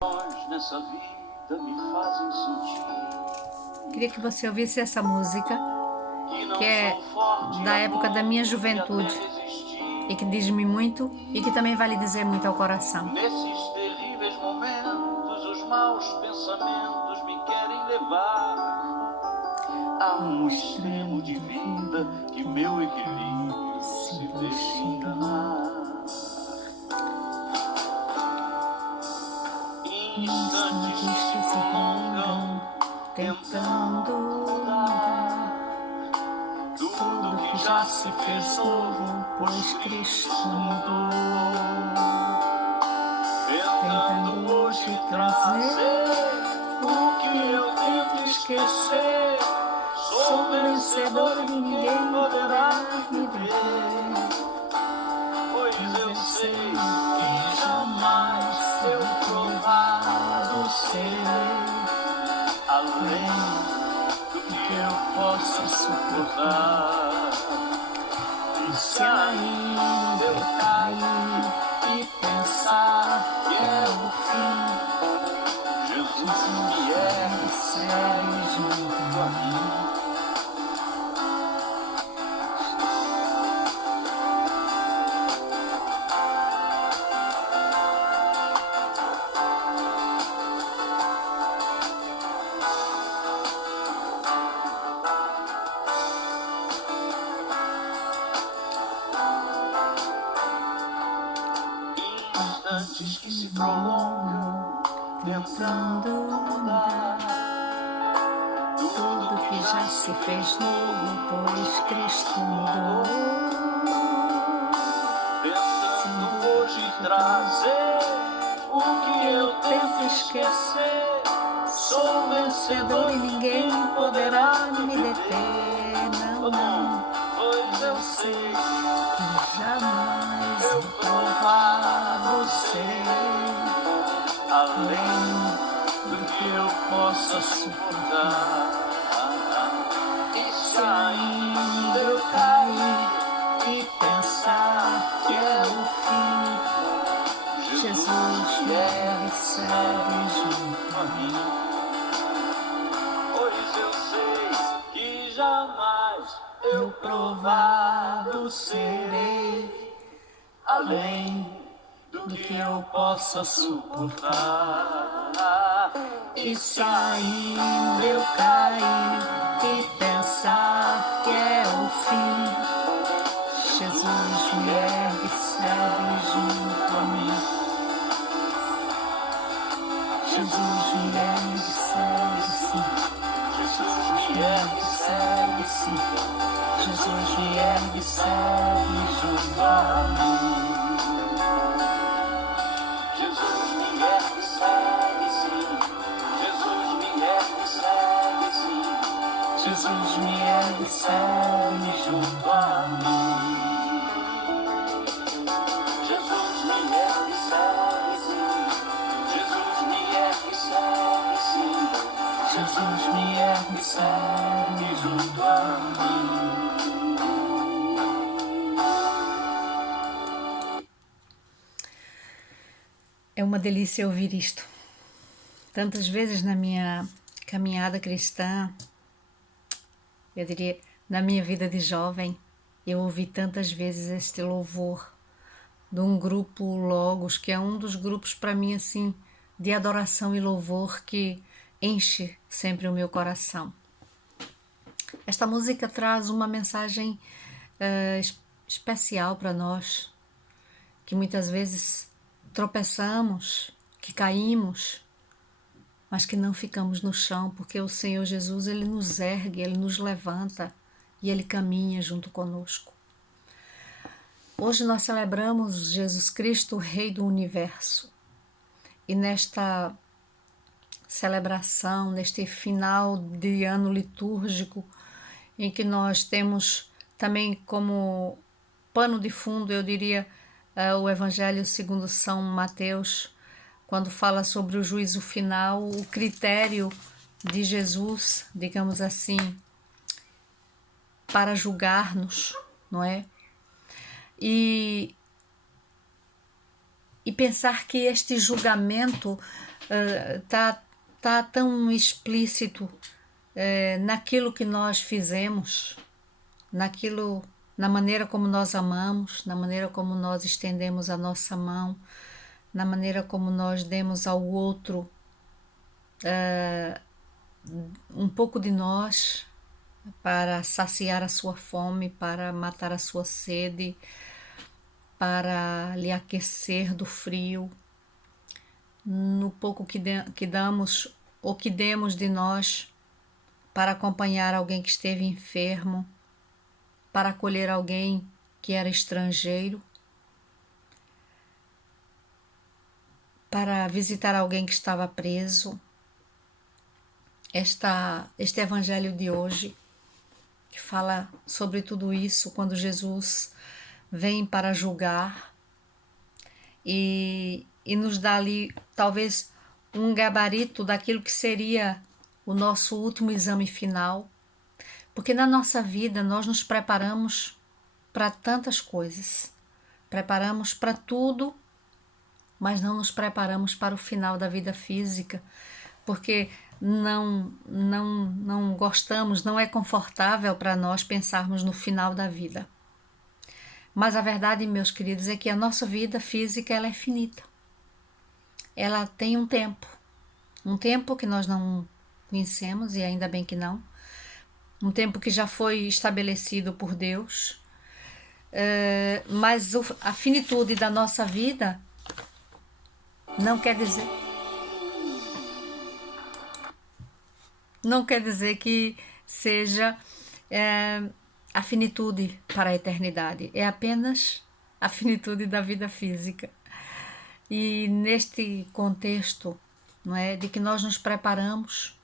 Nessa vida me fazem sentir. Queria que você ouvisse essa música, que é da época da minha juventude e que diz-me muito e que também vai lhe dizer muito ao coração. Nesses terríveis momentos, os maus pensamentos me querem levar a um extremo de vida que meu equilíbrio se deixa enganar. Instantes que se prolongam, tentando mudar tudo que já se fez novo, pois Cristo mudou. Tentando hoje trazer o que eu tento esquecer. Sou vencedor e ninguém poderá me deter. Pois eu sei que jamais eu provado serei além do que eu possa suportar. E se ainda eu cair e pensar que é o fim, Jesus me segue junto a mim. Instantes que se prolongam, tentando mudar tudo que já se fez novo, pois Cristo mudou. Tentando hoje trazer o que eu tento esquecer. Sou vencedor e ninguém poderá me deter. Não, não, pois eu sei que jamais eu provado serei além do que eu possa suportar. E se ainda eu cair e pensar que é o fim, Jesus me segue junto a mim. Pois eu sei que jamais eu provado serei além do que eu possa suportar. E se ainda eu cair e pensar que é o fim, Jesus me ergue e segue junto a mim. Jesus me ergue e segue sim. Jesus me ergue e segue sim. Jesus me ergue e segue junto a mim. Jesus me ergue e segue sim. Jesus me ergue e segue sim. Jesus me ergue e segue junto a mim. Jesus me ergue e segue sim. Jesus me ergue e segue sim. Jesus me ergue e segue junto a mim. É uma delícia ouvir isto. Tantas vezes na minha caminhada cristã, eu diria, na minha vida de jovem, eu ouvi tantas vezes este louvor de um grupo Logos, que é um dos grupos para mim assim de adoração e louvor que enche sempre o meu coração. Esta música traz uma mensagem especial para nós, que muitas vezes tropeçamos, que caímos, mas que não ficamos no chão, porque o Senhor Jesus, Ele nos ergue, Ele nos levanta e Ele caminha junto conosco. Hoje nós celebramos Jesus Cristo, o Rei do Universo. E nesta celebração, neste final de ano litúrgico, em que nós temos também como pano de fundo, eu diria, o Evangelho segundo São Mateus, quando fala sobre o juízo final, o critério de Jesus, digamos assim, para julgar-nos, não é? E e pensar que este julgamento tá tão explícito naquilo que nós fizemos, na maneira como nós amamos, na maneira como nós estendemos a nossa mão, na maneira como nós demos ao outro um pouco de nós para saciar a sua fome, para matar a sua sede, para lhe aquecer do frio, no pouco que damos ou que demos de nós para acompanhar alguém que esteve enfermo, para acolher alguém que era estrangeiro, para visitar alguém que estava preso. Este evangelho de hoje, que fala sobre tudo isso, quando Jesus vem para julgar e nos dá ali talvez um gabarito daquilo que seria o nosso último exame final, porque na nossa vida nós nos preparamos para tantas coisas, preparamos para tudo, mas não nos preparamos para o final da vida física, porque não gostamos, não é confortável para nós pensarmos no final da vida. Mas a verdade, meus queridos, é que a nossa vida física ela é finita. Ela tem um tempo que nós não conhecemos, e ainda bem que não, um tempo que já foi estabelecido por Deus, mas a finitude da nossa vida não quer dizer que seja a finitude para a eternidade, é apenas a finitude da vida física. E neste contexto, não é, de que nós nos preparamos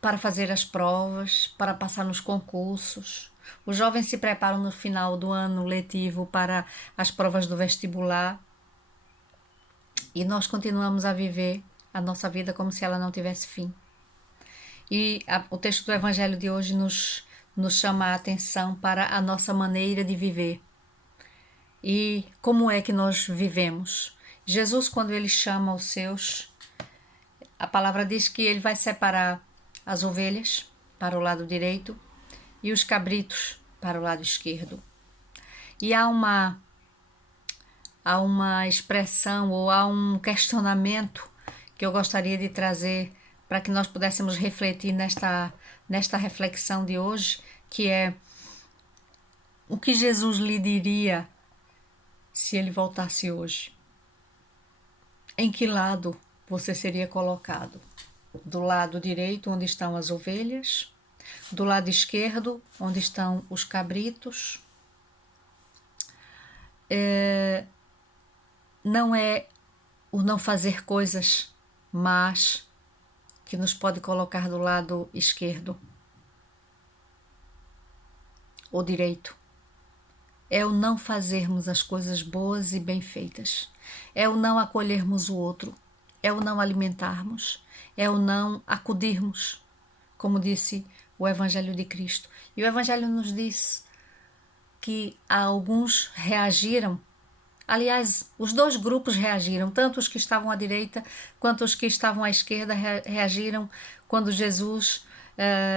para fazer as provas, para passar nos concursos. Os jovens se preparam no final do ano letivo para as provas do vestibular. E nós continuamos a viver a nossa vida como se ela não tivesse fim. E o texto do Evangelho de hoje nos chama a atenção para a nossa maneira de viver. E como é que nós vivemos? Jesus, quando ele chama os seus, a palavra diz que ele vai separar as ovelhas para o lado direito e os cabritos para o lado esquerdo. E há uma expressão ou há um questionamento que eu gostaria de trazer para que nós pudéssemos refletir nesta reflexão de hoje, que é: o que Jesus lhe diria se ele voltasse hoje? Em que lado você seria colocado? Do lado direito, onde estão as ovelhas? Do lado esquerdo, onde estão os cabritos? Não é o não fazer coisas más que nos pode colocar do lado esquerdo ou direito. É o não fazermos as coisas boas e bem feitas. É o não acolhermos o outro. É o não alimentarmos. É o não acudirmos, como disse o Evangelho de Cristo. E o Evangelho nos diz que alguns reagiram. Aliás, os dois grupos reagiram, tanto os que estavam à direita quanto os que estavam à esquerda reagiram quando Jesus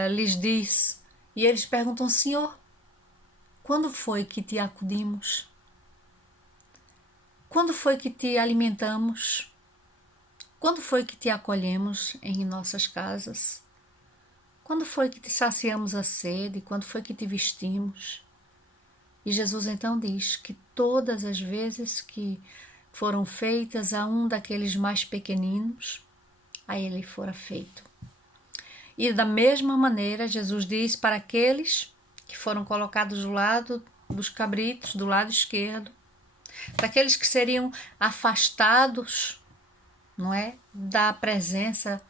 lhes diz. E eles perguntam: Senhor, quando foi que te acudimos? Quando foi que te alimentamos? Quando foi que te acolhemos em nossas casas? Quando foi que te saciamos a sede? Quando foi que te vestimos? E Jesus então diz que todas as vezes que foram feitas a um daqueles mais pequeninos, a ele fora feito. E da mesma maneira, Jesus diz para aqueles que foram colocados do lado dos cabritos, do lado esquerdo, para aqueles que seriam afastados, não é, da presença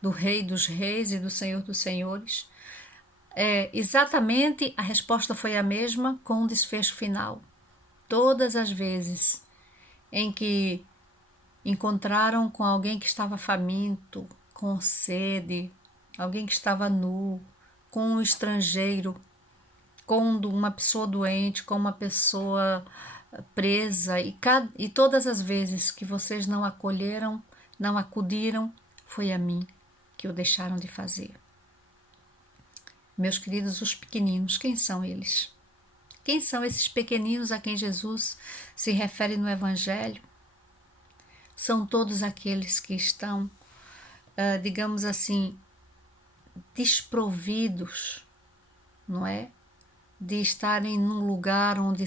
do Rei dos Reis e do Senhor dos Senhores, exatamente a resposta foi a mesma, com um desfecho final. Todas as vezes em que encontraram com alguém que estava faminto, com sede, alguém que estava nu, com um estrangeiro, com uma pessoa doente, com uma pessoa presa, e todas as vezes que vocês não acolheram, não acudiram, foi a mim que o deixaram de fazer. Meus queridos, os pequeninos, quem são eles? Quem são esses pequeninos a quem Jesus se refere no Evangelho? São todos aqueles que estão, digamos assim, desprovidos, não é? De estarem num lugar onde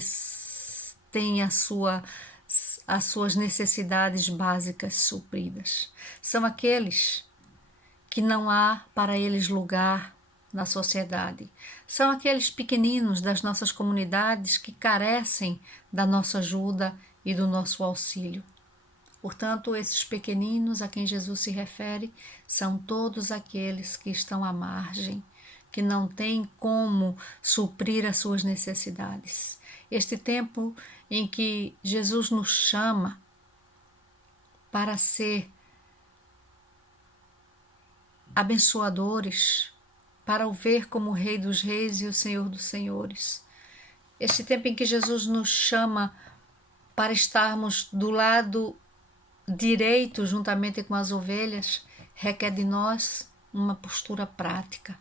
tem as suas necessidades básicas supridas. São aqueles que não há para eles lugar na sociedade. São aqueles pequeninos das nossas comunidades que carecem da nossa ajuda e do nosso auxílio. Portanto, esses pequeninos a quem Jesus se refere são todos aqueles que estão à margem, que não têm como suprir as suas necessidades. Este tempo em que Jesus nos chama para ser abençoadores, para o ver como o Rei dos Reis e o Senhor dos Senhores. Este tempo em que Jesus nos chama para estarmos do lado direito juntamente com as ovelhas, requer de nós uma postura prática,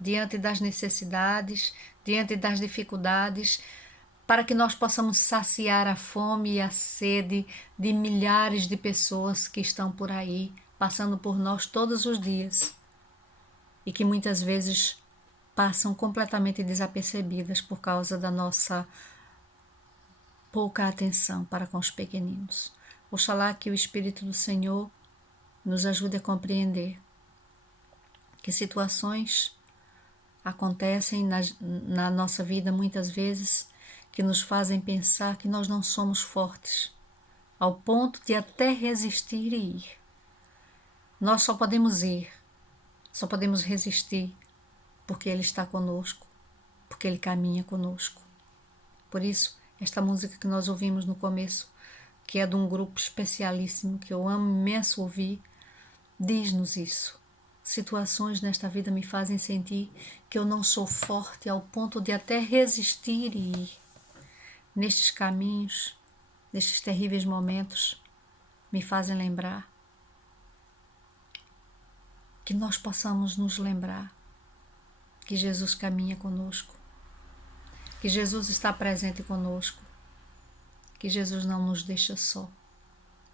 diante das necessidades, diante das dificuldades, para que nós possamos saciar a fome e a sede de milhares de pessoas que estão por aí, passando por nós todos os dias e que muitas vezes passam completamente desapercebidas por causa da nossa pouca atenção para com os pequeninos. Oxalá que o Espírito do Senhor nos ajude a compreender que situações acontecem na nossa vida muitas vezes que nos fazem pensar que nós não somos fortes, ao ponto de até resistir e ir. Nós só podemos ir, só podemos resistir porque Ele está conosco, porque Ele caminha conosco. Por isso, esta música que nós ouvimos no começo, que é de um grupo especialíssimo, que eu amo imenso ouvir, diz-nos isso. Situações nesta vida me fazem sentir que eu não sou forte ao ponto de até resistir e ir. Nestes caminhos, nestes terríveis momentos, me fazem lembrar que nós possamos nos lembrar que Jesus caminha conosco, que Jesus está presente conosco, que Jesus não nos deixa só,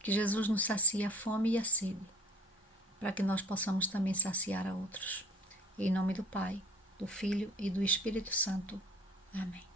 que Jesus nos sacia a fome e a sede, para que nós possamos também saciar a outros. Em nome do Pai, do Filho e do Espírito Santo. Amém.